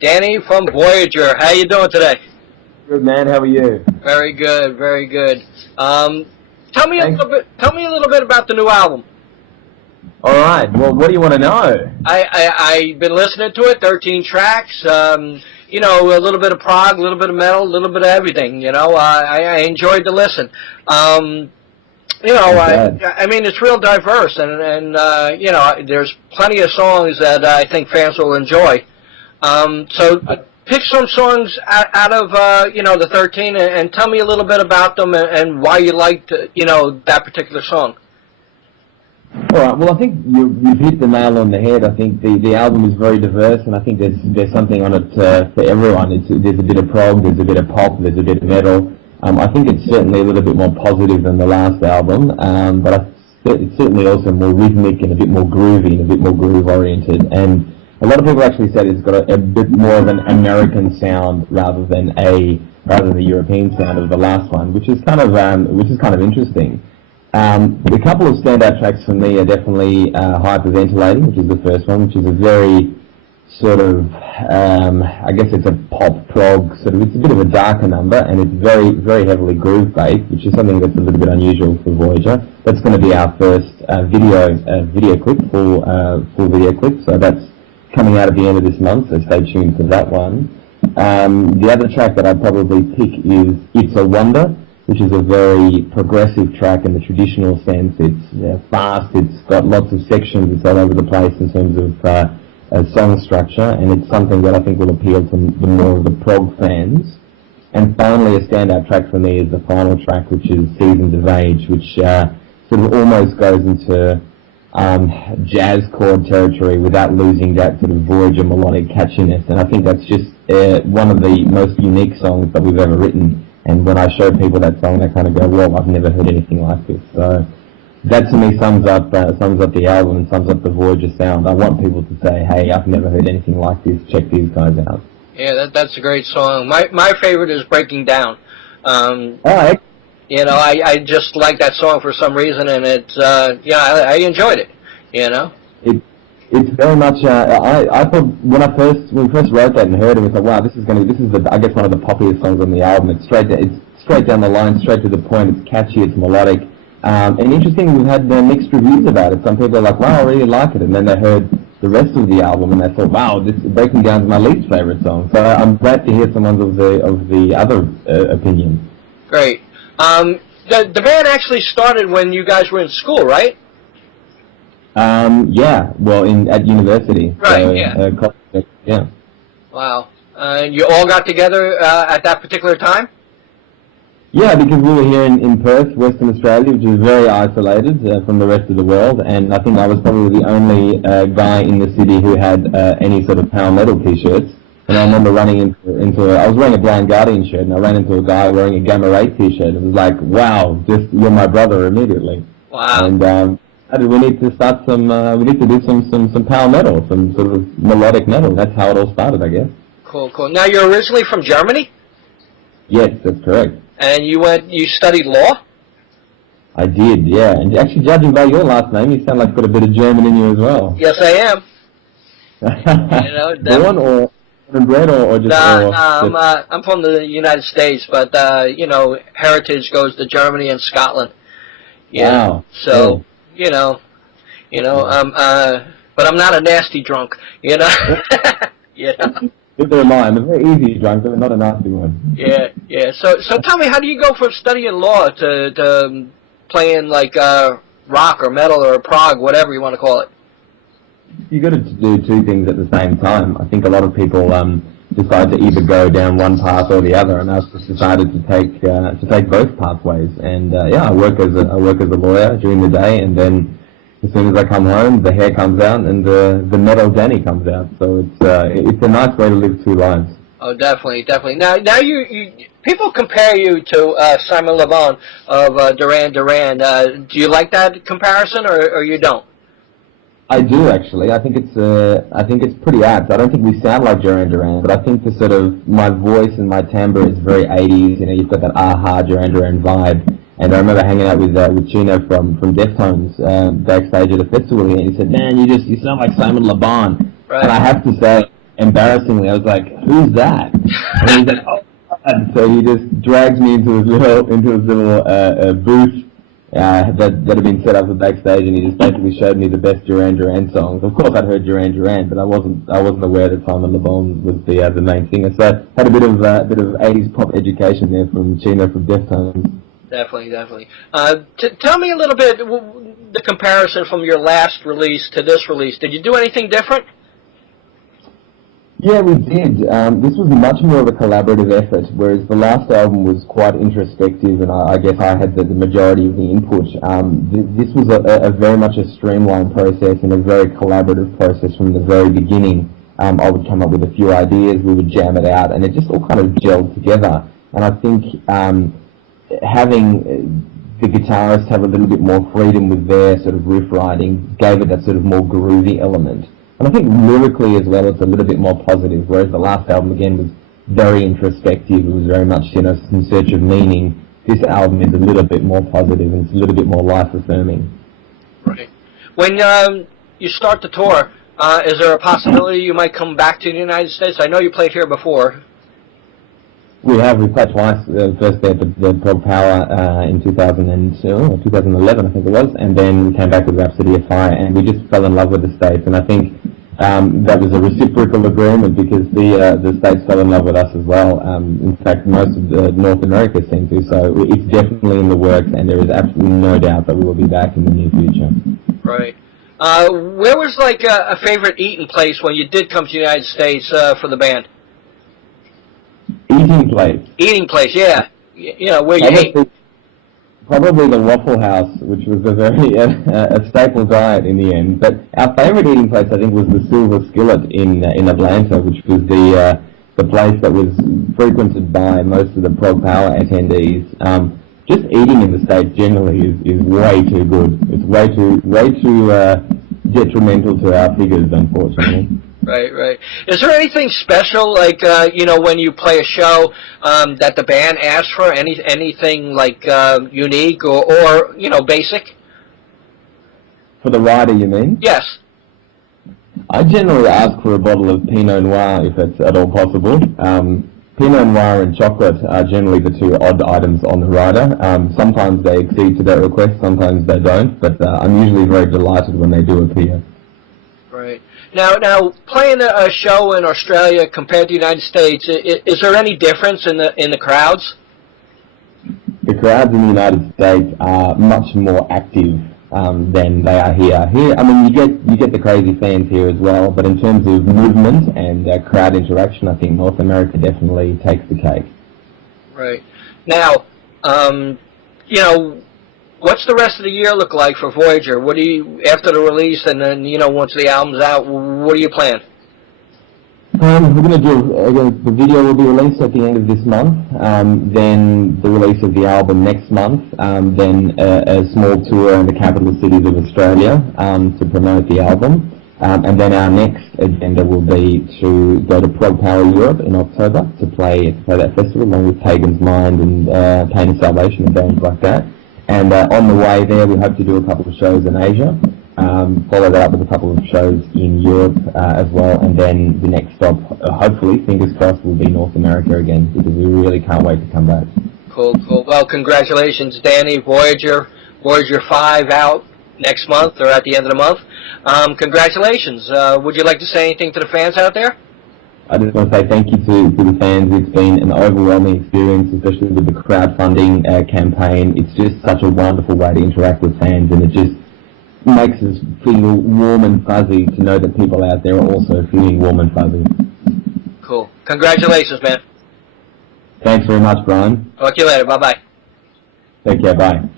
Danny from Voyager. How you doing today? Good, man. How are you? Very good, very good. Tell me a little bit about the new album. All right. Well, what do you want to know? I've been listening to it. 13 tracks. You know, a little bit of prog, a little bit of metal, a little bit of everything. You know, I enjoyed the listen. You know, I mean, it's real diverse, and you know, there's plenty of songs that I think fans will enjoy. So pick some songs out of, you know, the 13 and tell me a little bit about them and why you liked, you know, that particular song. All right. Well, I think you've hit the nail on the head. I think the album is very diverse, and I think there's something on it for everyone. There's a bit of prog, there's a bit of pop, there's a bit of metal. I think it's certainly a little bit more positive than the last album, but it's certainly also more rhythmic and a bit more groovy and a bit more groove-oriented. And a lot of people actually said it's got a bit more of an American sound rather than the European sound of the last one, which is kind of interesting. The couple of standout tracks for me are definitely Hyperventilating, which is the first one, which is a very sort of, I guess it's a pop prog sort of, it's a bit of a darker number, and it's very, very heavily groove-based, which is something that's a little bit unusual for Voyager. That's going to be our first video clip, full video clip, so that's coming out at the end of this month, so stay tuned for that one. The other track that I'd probably pick is It's a Wonder, which is a very progressive track in the traditional sense. It's fast, it's got lots of sections, it's all over the place in terms of song structure, and it's something that I think will appeal to the more of the prog fans. And finally, a standout track for me is the final track, which is Seasons of Age, which sort of almost goes into jazz chord territory without losing that sort of Voyager melodic catchiness. And I think that's just one of the most unique songs that we've ever written. And when I show people that song, they kind of go, "Well, I've never heard anything like this." So that to me sums up the album and sums up the Voyager sound. I want people to say, "Hey, I've never heard anything like this. Check these guys out." Yeah, that's a great song. My favorite is Breaking Down. All right. You know, I just like that song for some reason, and it's yeah, I enjoyed it. You know. It's very much. I thought when we first wrote that and heard it, we thought, wow, this is I guess one of the poppiest songs on the album. It's straight down the line, straight to the point. It's catchy, it's melodic, and interesting. We've had mixed reviews about it. Some people are like, wow, I really like it, and then they heard the rest of the album and they thought, wow, this Breaking Down is my least favorite song. So I'm glad to hear someone's of the other opinion. Great. The band actually started when you guys were in school, right? Yeah, well, at university. Right, so, yeah. Yeah. Wow. You all got together at that particular time? Yeah, because we were here in Perth, Western Australia, which is very isolated from the rest of the world, and I think I was probably the only guy in the city who had any sort of power metal t-shirts. And I remember running I was wearing a Blind Guardian shirt, and I ran into a guy wearing a Gamma Ray t-shirt. It was like, wow, you're my brother immediately. Wow. And we need to start we need to do some power metal, some sort of melodic metal. That's how it all started, I guess. Cool, cool. Now, you're originally from Germany? Yes, that's correct. And you studied law? I did, yeah. And actually, judging by your last name, you sound like you've got a bit of German in you as well. Yes, I am. You know, born or bred or just... I'm from the United States, but, you know, heritage goes to Germany and Scotland. Wow. So... Cool. You know, but I'm not a nasty drunk, you know. Yeah. Neither am I. I'm a very easy drunk, but not a nasty one. Yeah, yeah. So tell me, how do you go from studying law to playing like rock or metal or prog, whatever you want to call it? You got to do two things at the same time. I think a lot of people decide to either go down one path or the other, and I've just decided to take both pathways. And yeah, I work as a lawyer during the day, and then as soon as I come home, the hair comes out and the metal Danny comes out. So it's a nice way to live two lives. Oh, definitely, definitely. Now you people compare you to Simon Le Bon of Duran Duran. Do you like that comparison, or you don't? I do, actually. I think it's pretty apt. I don't think we sound like Duran Duran, but I think the sort of my voice and my timbre is very 80s. You know, you've got that aha Duran Duran vibe. And I remember hanging out with Chino from Deftones backstage at a festival here, and he said, "Man, you sound like Simon Le Bon." Right. And I have to say, embarrassingly, I was like, "Who's that?" And he's like, "Oh." And so he just drags me into his little booth that had been set up for backstage, and he just basically showed me the best Duran Duran songs. Of course, I'd heard Duran Duran, but I wasn't aware that Simon Le Bon was the main singer. So I had a bit of 80s pop education there from Chino from Deftones. Definitely. Tell me a little bit the comparison from your last release to this release. Did you do anything different? Yeah, we did. This was much more of a collaborative effort, whereas the last album was quite introspective, and I guess I had the majority of the input. This was a very much a streamlined process and a very collaborative process from the very beginning. I would come up with a few ideas, we would jam it out, and it just all kind of gelled together. And I think having the guitarists have a little bit more freedom with their sort of riff writing gave it that sort of more groovy element. And I think lyrically as well, it's a little bit more positive, whereas the last album, again, was very introspective. It was very much, in search of meaning. This album is a little bit more positive, and it's a little bit more life-affirming. Right. When you start the tour, is there a possibility you might come back to the United States? I know you played here before. We played twice. First at the Prog Power in 2011, I think it was, and then we came back with Rhapsody of Fire, and we just fell in love with the States. And I think that was a reciprocal agreement because the States fell in love with us as well. In fact, most of North America seem to. So it's definitely in the works, and there is absolutely no doubt that we will be back in the near future. Right. Where was like a favorite eating place when you did come to the United States for the band? Eating place. Eating place, yeah. Where you ate. Probably the Waffle House, which was a very a staple diet in the end. But our favourite eating place, I think, was the Silver Skillet in Atlanta, which was the place that was frequented by most of the Prog Power attendees. Just eating in the States generally is way too good. It's way too detrimental to our figures, unfortunately. Right. Is there anything special, like, when you play a show that the band asks for, anything like unique or basic? For the rider, you mean? Yes. I generally ask for a bottle of Pinot Noir if it's at all possible. Pinot Noir and chocolate are generally the two odd items on the rider. Sometimes they accede to that request, sometimes they don't, but I'm usually very delighted when they do appear. Right. Now, playing a show in Australia compared to the United States, is there any difference in the crowds? The crowds in the United States are much more active than they are here. Here, I mean, you get the crazy fans here as well, but in terms of movement and crowd interaction, I think North America definitely takes the cake. Right. Now, what's the rest of the year look like for Voyager? What do you, after the release and then, once the album's out, what do you plan? We're going to do, the video will be released at the end of this month, then the release of the album next month, then a small tour in the capital cities of Australia to promote the album, and then our next agenda will be to go to Prog Power Europe in October to play that festival along with Pagan's Mind and Pain of Salvation and bands like that. And on the way there, we hope to do a couple of shows in Asia, follow that up with a couple of shows in Europe as well, and then the next stop, hopefully, fingers crossed, will be North America again, because we really can't wait to come back. Cool. Well, congratulations, Danny. Voyager 5 out next month, or at the end of the month. Congratulations. Would you like to say anything to the fans out there? I just want to say thank you to the fans. It's been an overwhelming experience, especially with the crowdfunding campaign. It's just such a wonderful way to interact with fans, and it just makes us feel warm and fuzzy to know that people out there are also feeling warm and fuzzy. Cool. Congratulations, man. Thanks very much, Brian. Talk to you later. Bye-bye. Take care. Bye.